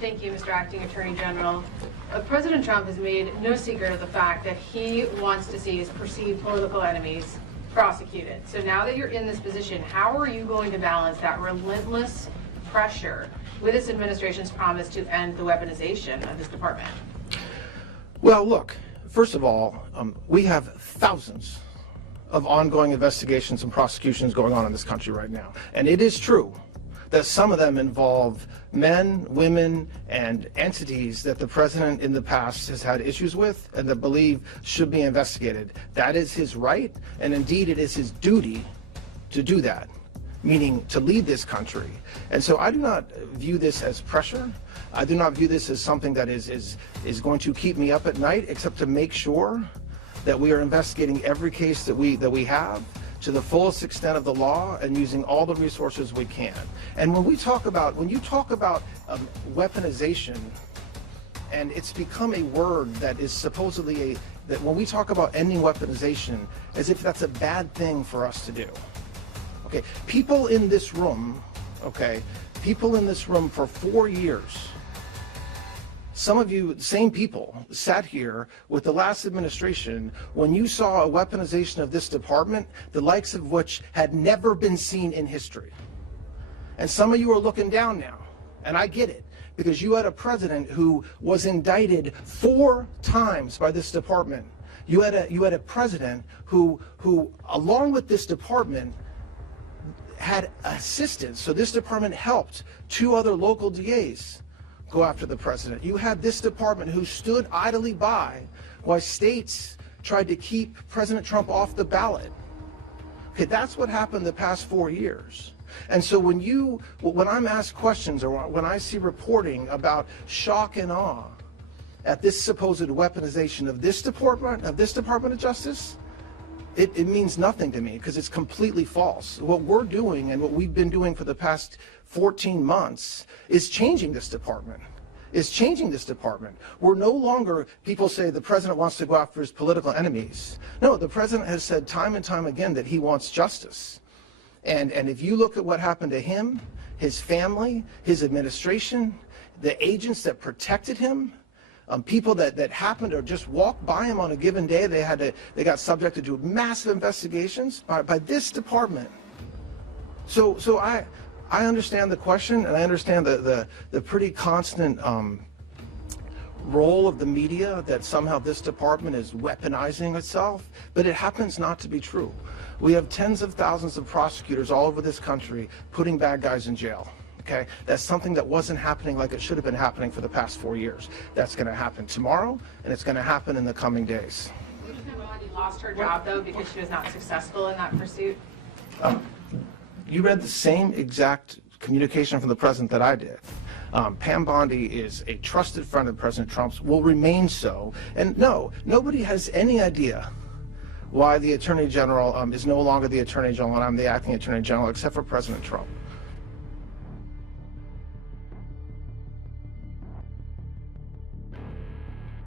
Thank you, Mr. Acting Attorney General. President Trump has made no secret of the fact that he wants to see his perceived political enemies prosecuted. So now that you're in this position, how are you going to balance that relentless pressure with this administration's promise to end the weaponization of this department? Well, look, first of all, we have thousands of ongoing investigations and prosecutions going on in this country right now. And it is true that some of them involve men, women, and entities that the president in the past has had issues with and that believe should be investigated. That is his right, and indeed it is his duty to do that, meaning to lead this country. And so I do not view this as pressure. I do not view this as something that is going to keep me up at night, except to make sure that we are investigating every case that we have to the fullest extent of the law and using all the resources we can. And when you talk about weaponization, and it's become a word that is supposedly that when we talk about ending weaponization, as if that's a bad thing for us to do. Okay, people in this room for 4 years, some of you, same people, sat here with the last administration when you saw a weaponization of this department, the likes of which had never been seen in history. And some of you are looking down now, and I get it, because you had a president who was indicted 4 times by this department. You had a president who along with this department had assistance. So this department helped 2 other local DAs go after the president. You had this department who stood idly by while states tried to keep President Trump off the ballot. Okay, that's what happened the past 4 years. And so when I'm asked questions or when I see reporting about shock and awe at this supposed weaponization of this Department of Justice, it means nothing to me because it's completely false. What we're doing and what we've been doing for the past 14 months is changing this department. We're no longer, people say the president wants to go after his political enemies. No, the president has said time and time again that he wants justice. And if you look at what happened to him, his family, his administration, the agents that protected him, people that happened to just walk by him on a given day, they got subjected to massive investigations by this department. So I understand the question, and I understand the pretty constant role of the media that somehow this department is weaponizing itself, but it happens not to be true. We have tens of thousands of prosecutors all over this country putting bad guys in jail. Okay, that's something that wasn't happening like it should have been happening for the past 4 years. That's going to happen tomorrow, and it's going to happen in the coming days. Lieutenant Melanie lost her job, though, because she was not successful in that pursuit? You read the same exact communication from the president that I did. Pam Bondi is a trusted friend of President Trump's, will remain so. And no, nobody has any idea why the Attorney General is no longer the Attorney General and I'm the Acting Attorney General, except for President Trump.